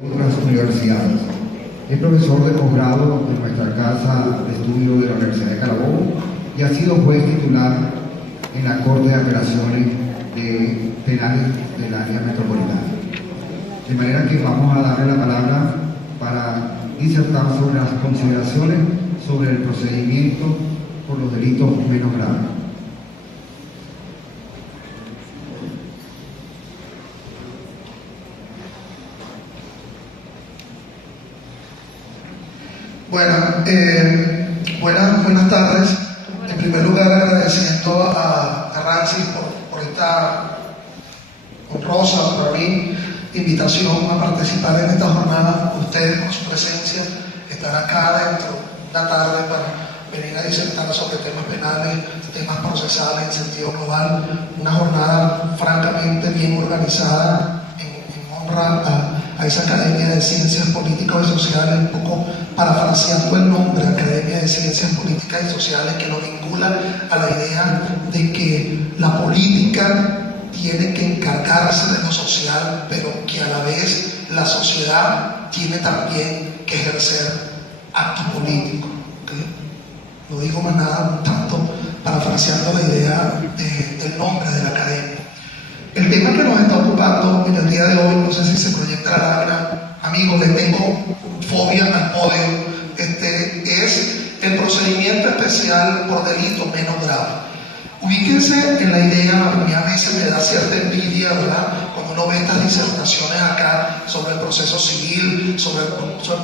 Otras universidades. Es profesor de posgrado en nuestra casa de estudio de la Universidad de Carabobo y ha sido juez titular en la Corte de Apelaciones Penales del área metropolitana. De manera que vamos a darle la palabra para disertar sobre las consideraciones sobre el procedimiento por los delitos menos graves. Buenas tardes. En primer lugar, agradeciendo a Rancis por esta honrosa para mí invitación a participar en esta jornada. Ustedes, con su presencia, están acá dentro de una tarde para venir a disertar sobre temas penales, temas procesales en sentido global. Una jornada francamente bien organizada en honra a esa Academia de Ciencias Políticas y Sociales, un poco parafraseando el nombre, Academia de Ciencias Políticas y Sociales, que nos vincula a la idea de que la política tiene que encargarse de lo social, pero que a la vez la sociedad tiene también que ejercer actos políticos. ¿Okay? No digo más nada, un tanto parafraseando la idea del nombre de la Academia. El tema que nos está ocupando en el día de hoy, no sé si se proyecta la lámina, amigos, les tengo fobia al podio, es el procedimiento especial por delito menos grave. Ubíquense en la idea, a mí a veces me da cierta envidia, ¿verdad?, cuando uno ve estas disertaciones acá sobre el proceso civil, sobre el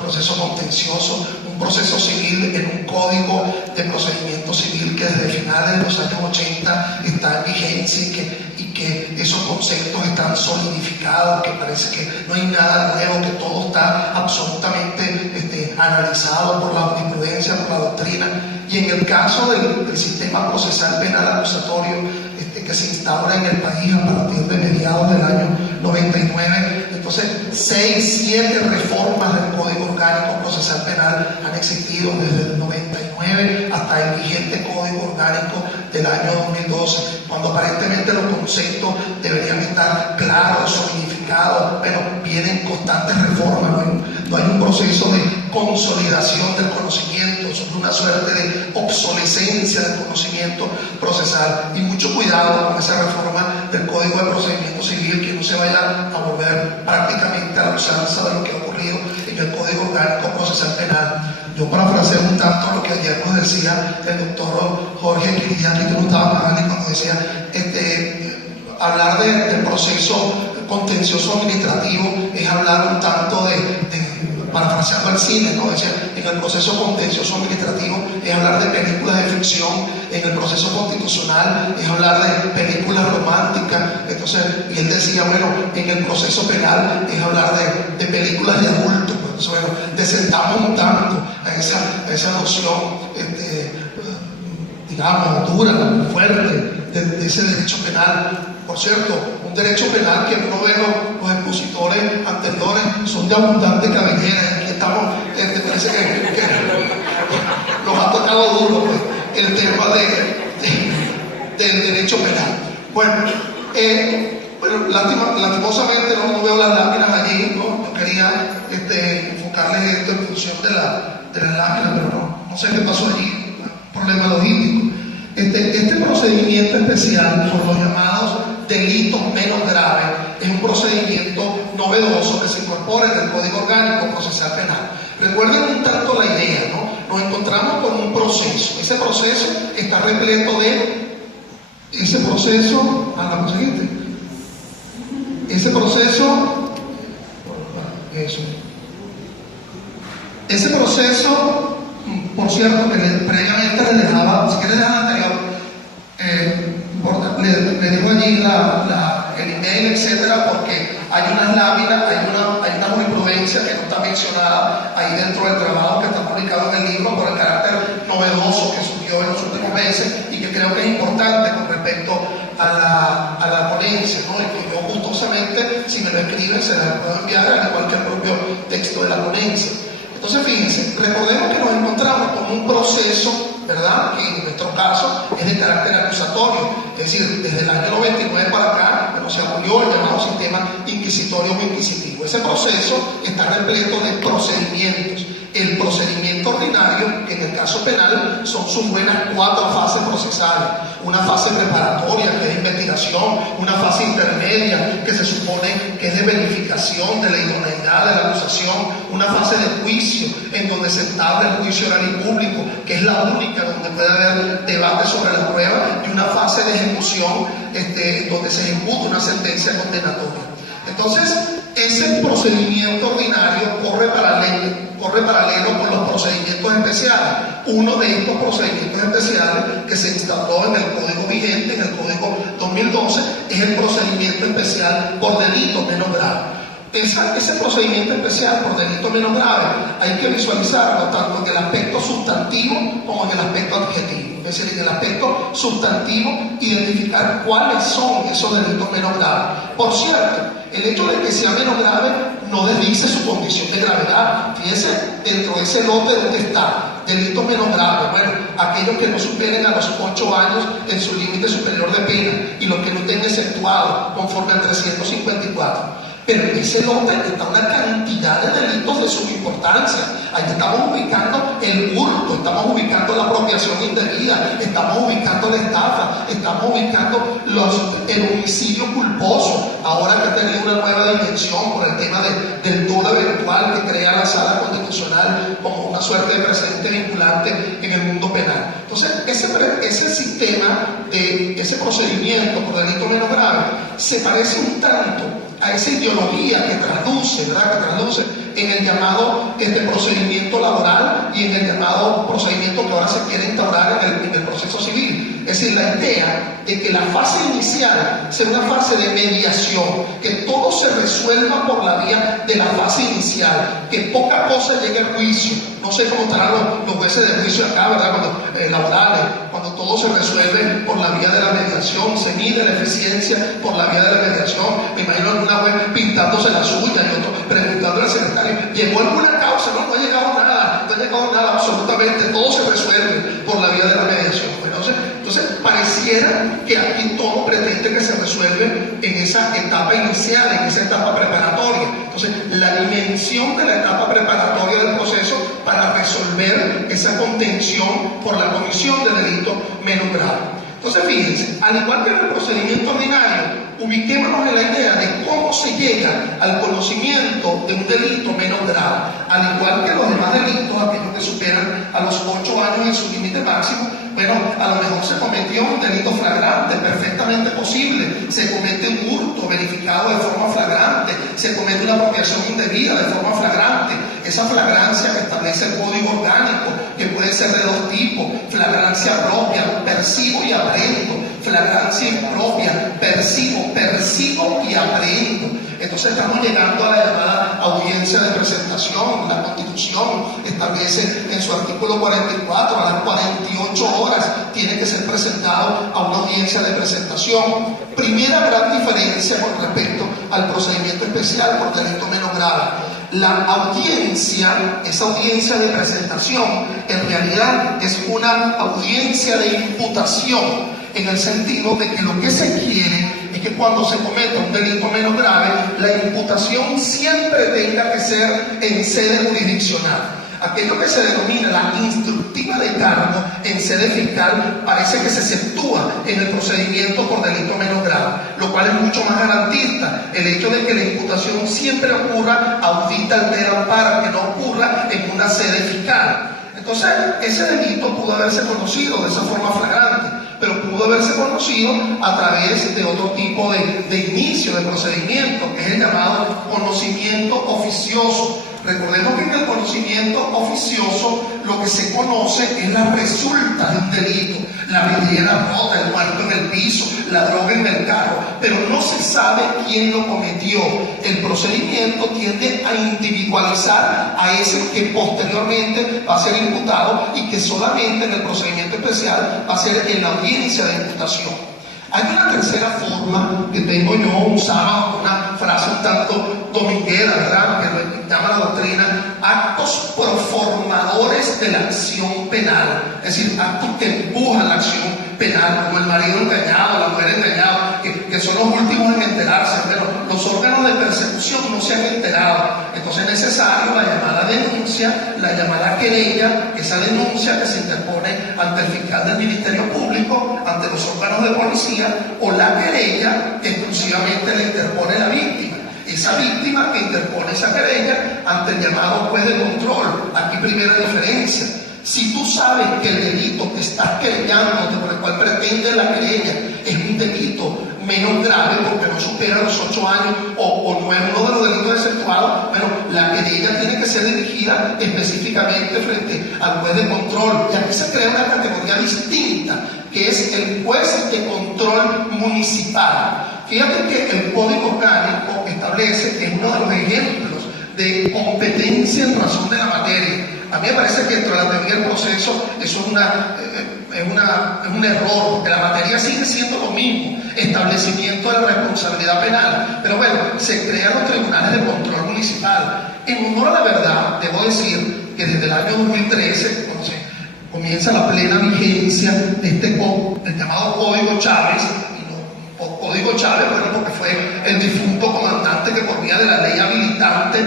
proceso contencioso, un proceso civil en un código de procedimiento civil que desde finales de los años 80 está en vigencia y que esos conceptos están solidificados, que parece que no hay nada nuevo, que todo está absolutamente analizado por la jurisprudencia, por la doctrina. Y en el caso del sistema procesal penal acusatorio que se instaura en el país a partir de mediados del año 99, entonces 6, 7 reformas del Código Orgánico Procesal Penal han existido desde el 99 hasta el vigente Código Orgánico del año 2012, cuando aparentemente los conceptos deberían estar claros, solidificados, pero vienen constantes reformas, no hay un proceso de consolidación del conocimiento, es una suerte de obsolescencia del conocimiento procesal. Y mucho cuidado con esa reforma del Código de Procedimiento Civil, que no se vaya a volver prácticamente a la usanza de lo que ha ocurrido en el Código Orgánico Procesal Penal. Yo parafraseo un tanto lo que ayer nos decía el doctor Jorge Quiriaki, que no estaba mal, cuando decía hablar del proceso contencioso administrativo es hablar un tanto parafraseando al cine, ¿no? Decía, en el proceso contencioso administrativo es hablar de películas de ficción, en el proceso constitucional es hablar de películas románticas. Entonces, y él decía, bueno, en el proceso penal es hablar de películas de adultos. Entonces, bueno, descendamos un tanto a esa noción, digamos, dura, fuerte, de ese derecho penal. Por cierto, un derecho penal que uno ve los expositores anteriores son de abundante cabellera. Aquí estamos, parece que nos ha tocado duro, pues, el tema del derecho penal. Bueno, lastimosamente no veo las láminas allí, ¿no? Yo quería enfocarles esto en función de las láminas, pero no sé qué pasó allí, problema logístico. Este procedimiento especial por los llamados delitos menos graves es un procedimiento novedoso que se incorpora en el Código Orgánico Procesal Penal. Recuerden un tanto la idea, ¿no? Nos encontramos con un proceso. Ese proceso está repleto de... Ese proceso... ¿la conseguiste? Ese proceso... Ese proceso, por cierto, que previamente le dejaba, si quieres dejar el anterior, le dejo allí el email, etcétera, porque hay unas láminas, hay una jurisprudencia que no está mencionada ahí dentro del trabajo que está publicado en el libro por el carácter novedoso que surgió en los últimos meses y que creo que es importante con respecto a la ponencia, ¿no? Y que yo gustosamente, si me lo escriben, se la puedo enviar, al igual que el propio texto de la ponencia. Entonces, fíjense, recordemos que nos encontramos con un proceso, ¿verdad?, que en nuestro caso es de carácter acusatorio, es decir, desde el año 99 para acá, se abolió el llamado sistema inquisitorio o inquisitivo. Ese proceso está repleto de procedimientos. El procedimiento ordinario, que en el caso penal son sus buenas 4 fases procesales: una fase preparatoria, que es de investigación; una fase intermedia, que se supone que es de verificación de la idoneidad de la acusación; una fase de juicio, en donde se entabla el juicio oral y público, que es la única donde puede haber debate sobre la prueba; y una fase de ejecución, donde se ejecuta una sentencia condenatoria. Entonces, ese procedimiento ordinario corre paralelo con los procedimientos especiales. Uno de estos procedimientos especiales que se instauró en el Código vigente, en el Código 2012, es el procedimiento especial por delito menos grave. Ese procedimiento especial por delito menos grave hay que visualizarlo tanto en el aspecto sustantivo como en el aspecto adjetivo. Es decir, en el aspecto sustantivo, identificar cuáles son esos delitos menos graves. Por cierto, el hecho de que sea menos grave no desdice su condición de gravedad. Fíjense, dentro de ese lote donde está delito menos grave, bueno, aquellos que no superen a los 8 años en su límite superior de pena y los que no estén exceptuados conforme al 354. Pero en ese lote está una cantidad de delitos de subimportancia. Ahí estamos ubicando el hurto, estamos ubicando la apropiación indebida, estamos ubicando la estafa, estamos ubicando el homicidio culposo, ahora que ha tenido una nueva dimensión por el tema del todo eventual que crea la Sala Constitucional como una suerte de precedente vinculante en el mundo penal. Entonces, ese sistema, ese procedimiento por delito menos grave, se parece un tanto a esa ideología que traduce en el llamado procedimiento laboral y en el llamado procedimiento que ahora se quiere instaurar en el proceso civil. Es decir, la idea de que la fase inicial sea una fase de mediación, que todo se resuelva por la vía de la fase inicial, que poca cosa llegue a juicio. No sé cómo estarán los jueces de juicio acá, ¿verdad? Laborales, cuando todo se resuelve por la vía de la mediación, se mide la eficiencia por la vía de la mediación. Me imagino alguna juez pintándose la suya y otro preguntando al secretario: ¿llegó alguna causa? No ha llegado nada, absolutamente todo se resuelve por la vía de la mediación. Entonces pareciera que aquí todo pretende que se resuelve en esa etapa inicial, en esa etapa preparatoria. Entonces, la dimensión de la etapa preparatoria del proceso para resolver esa contención por la comisión de delito menos grave. Entonces, fíjense, al igual que en el procedimiento ordinario, ubiquémonos en la idea de cómo se llega al conocimiento de un delito menos grave. Al igual que los demás delitos, aquellos que superan a los 8 años en su límite máximo, bueno, a lo mejor se cometió un delito flagrante, perfectamente posible. Se comete un hurto verificado de forma flagrante, se comete una apropiación indebida de forma flagrante. Esa flagrancia que establece el Código Orgánico, que puede ser de 2 tipos: flagrancia propia, percibo y aprehendo; flagrancia impropia, percibo y aprehendo. Entonces estamos llegando a la llamada audiencia de presentación. La Constitución establece en su artículo 44, a las 48 horas tiene que ser presentado a una audiencia de presentación. Primera gran diferencia con respecto al procedimiento especial por delito menos grave: la audiencia, esa audiencia de presentación, en realidad es una audiencia de imputación, en el sentido de que lo que se quiere es que cuando se cometa un delito menos grave, la imputación siempre tenga que ser en sede jurisdiccional. Aquello que se denomina la instructiva de cargo en sede fiscal parece que se exceptúa en el procedimiento por delito menos grave, lo cual es mucho más garantista. El hecho de que la imputación siempre ocurra audita altera para que no ocurra en una sede fiscal. Entonces, ese delito pudo haberse conocido de esa forma flagrante, pero pudo haberse conocido a través de otro tipo de inicio de procedimiento, que es el llamado conocimiento oficioso. Recordemos que en el conocimiento oficioso lo que se conoce es la resulta de un delito: la vidriera rota, el muerto en el piso, la droga en el carro, pero no se sabe quién lo cometió. El procedimiento tiende a individualizar a ese que posteriormente va a ser imputado y que solamente en el procedimiento especial va a ser en la audiencia de imputación. Hay una tercera forma que tengo yo usada, una frase un tanto dominguera, ¿verdad?, que llama la doctrina actos proformadores de la acción penal, es decir, actos que empujan la acción penal, como el marido engañado, la mujer engañada, que son los últimos en enterarse, pero los órganos de persecución no se han enterado. Entonces es necesario la llamada denuncia, la llamada querella, esa denuncia que se interpone ante el fiscal del Ministerio Público, ante los órganos de policía, o la querella que exclusivamente le interpone la víctima. Esa víctima que interpone esa querella ante el llamado juez de control. Aquí primera diferencia. Si tú sabes que el delito que estás querellándote, por el cual pretende la querella, es un delito menos grave porque no supera los 8 años o no es uno de los delitos exceptuados, bueno, la querella tiene que ser dirigida específicamente frente al juez de control. Y aquí se crea una categoría distinta, que es el juez de control municipal. Fíjate que el Código Orgánico establece que es uno de los ejemplos de competencia en razón de la materia. A mí me parece que dentro de la teoría del proceso eso es un error, porque la materia sigue siendo lo mismo, establecimiento de la responsabilidad penal. Pero bueno, se crean los tribunales de control municipal. En honor a la verdad, debo decir que desde el año 2013, cuando se comienza la plena vigencia de el llamado Código Chávez, Código Chávez, bueno, porque fue el difunto comandante que por vía de la ley habilitante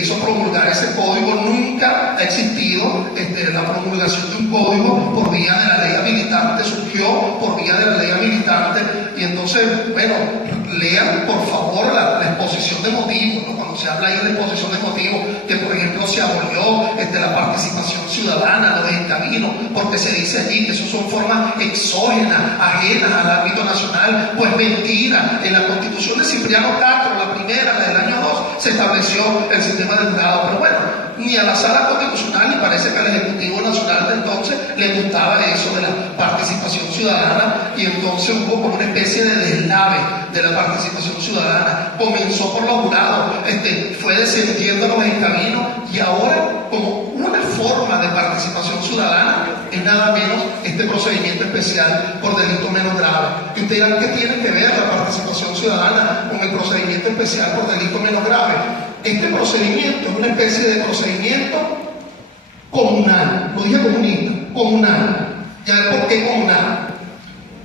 hizo promulgar ese código. Nunca ha existido la promulgación de un código por vía de la ley habilitante, surgió por vía de la ley habilitante. Y entonces, bueno, lean por favor la exposición de motivos, ¿no? Cuando se habla ahí de exposición de motivos, que por ejemplo se abolió la participación ciudadana, lo del camino, porque se dice allí que eso son formas exógenas, ajenas al ámbito nacional. Pues mentira. En la Constitución de Cipriano Castro, la primera, la del año 2, se estableció el sistema de jurado. Pero bueno, ni a la Sala Constitucional ni parece que al Ejecutivo Nacional de entonces le gustaba eso de la participación ciudadana, y entonces hubo como una especie de deslave de la participación ciudadana. Comenzó por los jurados, fue descendiendo a los escaminos, y ahora como una forma de participación ciudadana es nada menos este procedimiento especial por delito menos grave. Y ustedes dirán, ¿qué tiene que ver la participación ciudadana con el procedimiento especial por delito menos grave? Este procedimiento es una especie de procedimiento comunal, lo dije comunista, comunal. Ya el por qué comunal.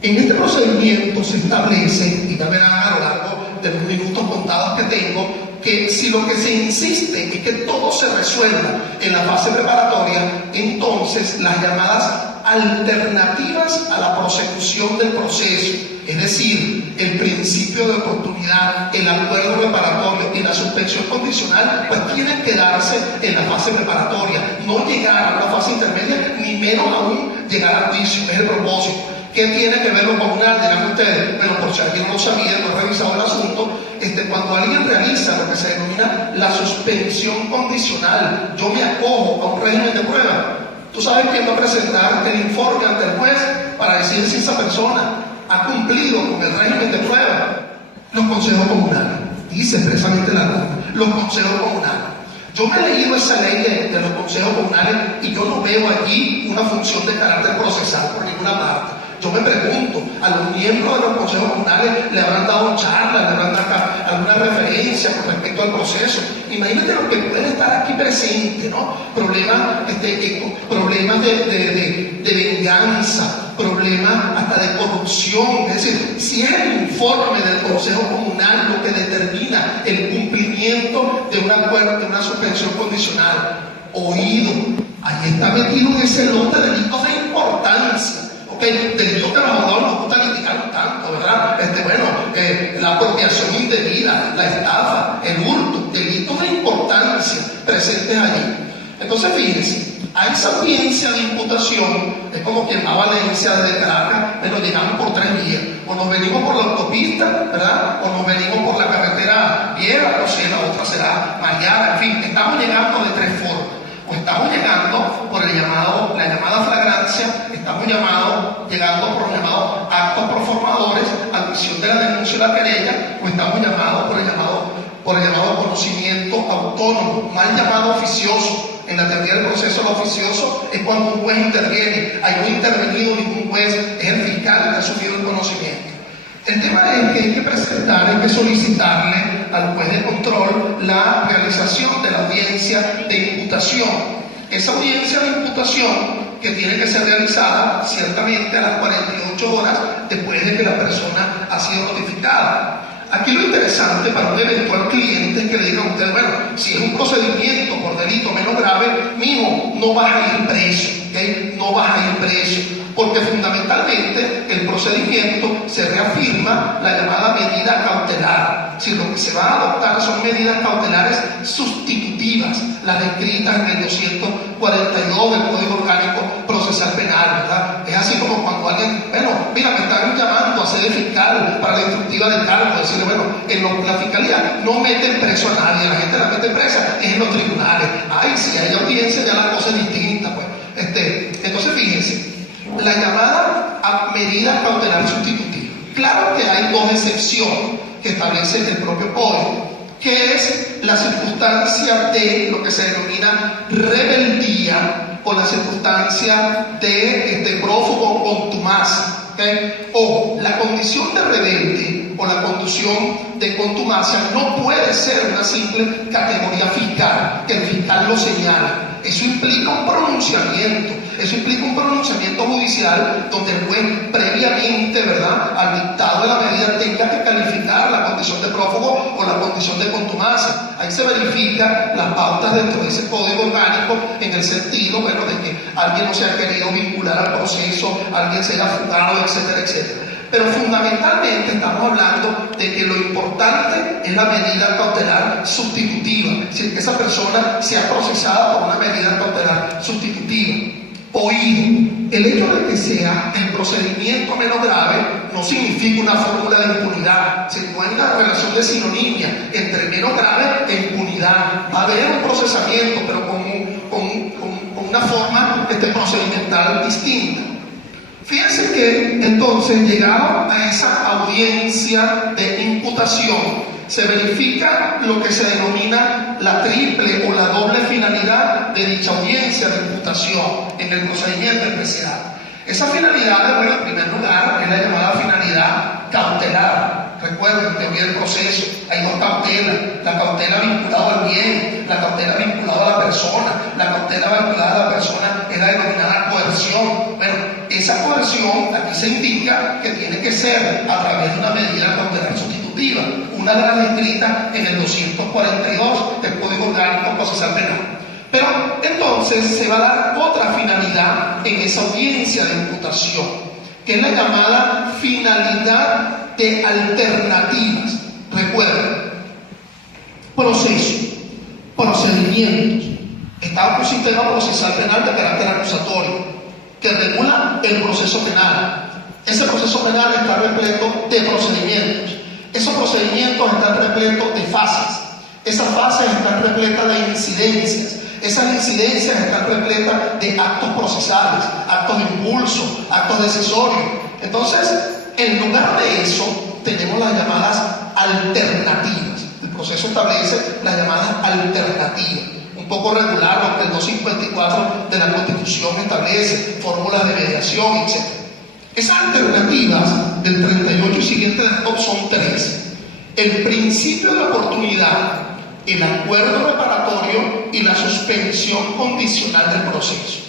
En este procedimiento se establece, y ya verán a lo largo de los minutos contados que tengo, que si lo que se insiste es que todo se resuelva en la fase preparatoria, entonces las llamadas alternativas a la prosecución del proceso, es decir, el principio de oportunidad, el acuerdo preparatorio y la suspensión condicional, pues tienen que darse en la fase preparatoria, no llegar a una fase intermedia, ni menos aún llegar al juicio. Es el propósito. ¿Qué tiene que ver lo comunal? Dirán ustedes, bueno, por si alguien no lo sabía, no ha revisado el asunto, cuando alguien realiza lo que se denomina la suspensión condicional, yo me acojo a un régimen de prueba. ¿Tú sabes quién va a presentar el informe ante el juez para decir si esa persona ha cumplido con el régimen de prueba? Los consejos comunales. Dice expresamente la norma, los consejos comunales. Yo me he leído esa ley de los consejos comunales y yo no veo allí una función de carácter procesal por ninguna parte. Yo me pregunto, a los miembros de los consejos comunales le habrán dado charlas, le habrán dado alguna referencia con respecto al proceso. Imagínate lo que pueden estar aquí presentes, ¿no? Problemas de venganza, problemas hasta de corrupción. Es decir, si es el informe del consejo comunal lo que determina el cumplimiento de un acuerdo, de una suspensión condicional, oído, ahí está metido en ese lote de delitos de importancia. Delitos que los abogados nos gusta litigar tanto, ¿verdad? La apropiación indebida, la estafa, el hurto, delitos de importancia presentes allí. Entonces, fíjense, a esa audiencia de imputación, es como quien va a Valencia desde Caracas, pero llegamos por 3 vías. O nos venimos por la autopista, ¿verdad? O nos venimos por la carretera vieja, o si la otra será Mariana, en fin, estamos llegando de 3 formas. O estamos llegando por la llamada flagrancia, estamos llegando por los llamados actos proformadores, admisión de la denuncia y la querella, o estamos llamados por el llamado conocimiento autónomo, mal llamado oficioso. En la teoría del proceso, lo oficioso es cuando un juez interviene. Ahí no ha intervenido ningún juez, es el fiscal que ha asumido el conocimiento. El tema es que hay que presentar, hay que solicitarle al juez de control la realización de la audiencia de imputación. Esa audiencia de imputación, que tiene que ser realizada ciertamente a las 48 horas después de que la persona ha sido notificada. Aquí lo interesante para un eventual cliente es que le digan a usted, bueno, si es un procedimiento por delito menos grave, mijo, no vas a ir preso, ¿okay? No vas a ir preso, porque fundamentalmente el procedimiento se reafirma la llamada medida cautelar. Si lo que se va a adoptar son medidas cautelares sustitutivas, las descritas en el 242 del Código Orgánico Procesal Penal, ¿verdad? Es así como cuando alguien, bueno, mira, me están llamando a ser de fiscal para la instructiva de cargo, decirle, bueno, la fiscalía no mete preso a nadie, la gente la mete presa es en los tribunales. Ay, si hay audiencia ya la cosa es distinta, pues. Entonces, fíjense, la llamada medida cautelar sustitutiva. Claro que hay dos excepciones que establece el propio código, que es la circunstancia de lo que se denomina rebeldía o la circunstancia de prófugo contumacia, ¿okay? O la condición de rebelde o la condición de contumacia no puede ser una simple categoría fiscal, que el fiscal lo señala. Eso implica un pronunciamiento, judicial donde el juez previamente, ¿verdad?, al dictado de la medida tenga que calificar la condición de prófugo o la condición de contumacia. Ahí se verifican las pautas dentro de ese código orgánico en el sentido, bueno, de que alguien no se ha querido vincular al proceso, alguien se haya fugado, etcétera, etcétera. Pero fundamentalmente estamos hablando de que lo importante es la medida cautelar sustitutiva, es decir, que esa persona sea procesada por una medida cautelar sustitutiva. Oído, el hecho de que sea el procedimiento menos grave no significa una fórmula de impunidad. Se encuentra una relación de sinonimia entre menos grave e impunidad. Va a haber un procesamiento, pero con una forma procedimental distinta. Fíjense que entonces, llegado a esa audiencia de imputación, se verifica lo que se denomina la triple o la doble finalidad de dicha audiencia de imputación en el procedimiento especial. Esa finalidad, bueno, en primer lugar, es la llamada finalidad cautelar. Recuerden, teoría del proceso, hay dos cautelas: la cautela vinculada al bien, la cautela vinculada a la persona. La cautela vinculada a la persona es la denominada coerción. Bueno, esa coerción aquí se indica que tiene que ser a través de una medida cautelar sustitutiva, una de las descritas en el 242 del Código Orgánico Procesal Penal. Pero entonces se va a dar otra finalidad en esa audiencia de imputación, que es la llamada finalidad de alternativas. Recuerden, procesos, procedimientos. Está un sistema procesal penal de carácter acusatorio que regula el proceso penal. Ese proceso penal está repleto de procedimientos. Esos procedimientos están repletos de fases. Esas fases están repletas de incidencias. Esas incidencias están repletas de actos procesales, actos de impulso, actos decisorios. Entonces, en lugar de eso, tenemos las llamadas alternativas. El proceso establece las llamadas alternativas. Un poco regular lo que el 254 de la Constitución establece, fórmulas de mediación, etc. Esas alternativas del 38 y siguiente son tres: el principio de oportunidad, el acuerdo reparatorio y la suspensión condicional del proceso.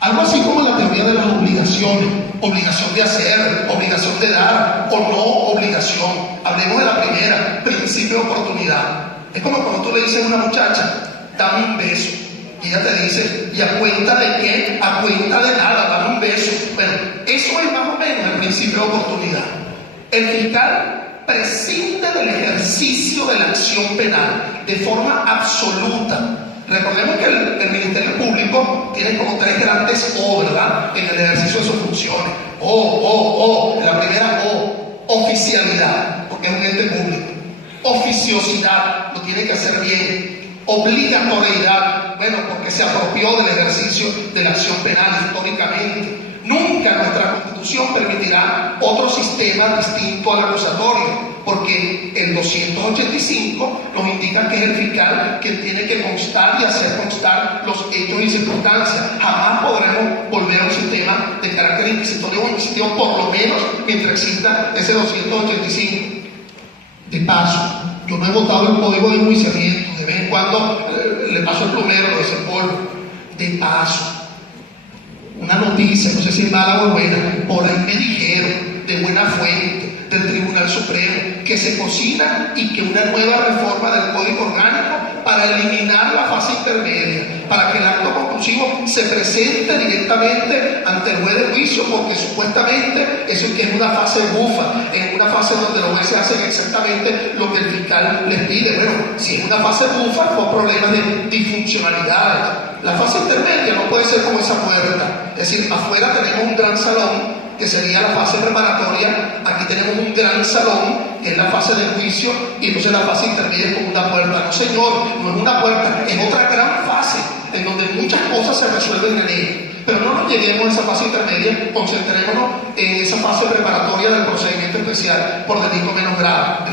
Algo así como la teoría de las obligaciones: obligación de hacer, obligación de dar o no obligación. Hablemos de la primera, principio de oportunidad. Es como cuando tú le dices a una muchacha, dame un beso, y ella te dice, ¿y a cuenta de qué? A cuenta de nada, dame un beso. Bueno, eso es más o menos el principio de oportunidad. El fiscal prescinde del ejercicio de la acción penal de forma absoluta. Recordemos que el Ministerio Público tiene como tres grandes O, ¿verdad?, en el ejercicio de sus funciones. La primera O, oficialidad, porque es un ente público. Oficiosidad, lo tiene que hacer bien. Obligatoriedad, bueno, porque se apropió del ejercicio de la acción penal históricamente. Nunca nuestra Constitución permitirá otro sistema distinto al acusatorio, porque el 285 nos indica que es el fiscal quien tiene que constar y hacer constar los hechos y circunstancias. Jamás podremos volver a un sistema de carácter inquisitorio o inquisitivo, por lo menos mientras exista ese 285. De paso, yo no he votado el código de enjuiciamiento. De vez en cuando le paso el plumero, lo desempolvo. de paso. Una noticia, no sé si es mala o buena, por ahí me dijeron de buena fuente del Tribunal Supremo que se cocina y que una nueva reforma del Código Orgánico para eliminar la fase intermedia, para que el acto conclusivo se presente directamente ante el juez de juicio, porque supuestamente eso es que es una fase bufa, es una fase donde los jueces hacen exactamente lo que el fiscal les pide. Bueno, si es una fase bufa, con problemas de disfuncionalidad. La fase intermedia no puede ser como esa puerta, es decir, afuera tenemos un gran salón que sería la fase preparatoria, aquí tenemos un gran salón, que es la fase del juicio, y entonces la fase intermedia es como una puerta. No, señor, no es una puerta, es otra gran fase, en donde muchas cosas se resuelven en ella. Pero no nos lleguemos a esa fase intermedia, concentrémonos en esa fase preparatoria del procedimiento especial por delito menos grave.